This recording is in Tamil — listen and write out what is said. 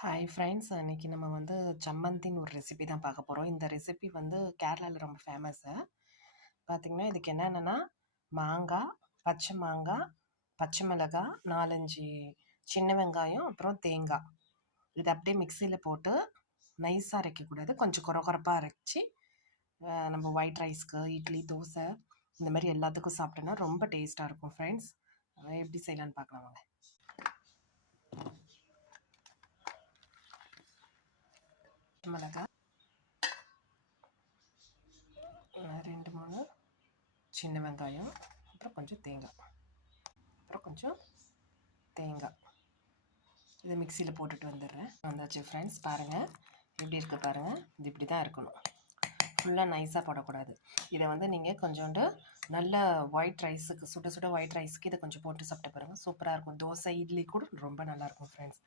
ஹாய் ஃப்ரெண்ட்ஸ், அன்றைக்கி நம்ம சம்மந்தின்னு ஒரு ரெசிபி தான் பார்க்க போகிறோம். இந்த ரெசிபி கேரளாவில் ரொம்ப ஃபேமஸ்ஸு. பார்த்திங்கன்னா இதுக்கு என்னென்னா மாங்காய், பச்சை மாங்காய், பச்சை மிளகாய், 4-5 சின்ன வெங்காயம், அப்புறம் தேங்காய். இதை அப்படியே மிக்சியில் போட்டு நைஸாக அரைக்கக்கூடாது, கொஞ்சம் குறப்பாக அரைச்சி நம்ம ஒயிட் ரைஸ்க்கு, இட்லி, தோசை இந்த மாதிரி எல்லாத்துக்கும் சாப்பிட்டோன்னா ரொம்ப டேஸ்ட்டாக இருக்கும் ஃப்ரெண்ட்ஸ். எப்படி செய்யலான்னு பார்க்கலாம் வாங்க. மிளகாய், 2-3 சின்ன வெங்காயம், அப்புறம் கொஞ்சம் தேங்காய், இதை மிக்சியில் போட்டுட்டு வந்துடுறேன். வந்தாச்சு ஃப்ரெண்ட்ஸ், பாருங்கள் எப்படி இருக்குது பாருங்கள். இது இப்படி தான் இருக்கணும், ஃபுல்லாக நைஸாக போடக்கூடாது. இதை நீங்கள் கொஞ்சோண்டு நல்ல ஒயிட் ரைஸுக்கு, சுட சுட ஒயிட் ரைஸுக்கு இதை கொஞ்சம் போட்டு சாப்பிட்டு பாருங்கள், சூப்பராக இருக்கும். தோசை, இட்லி கூட ரொம்ப நல்லாயிருக்கும் ஃப்ரெண்ட்ஸ்.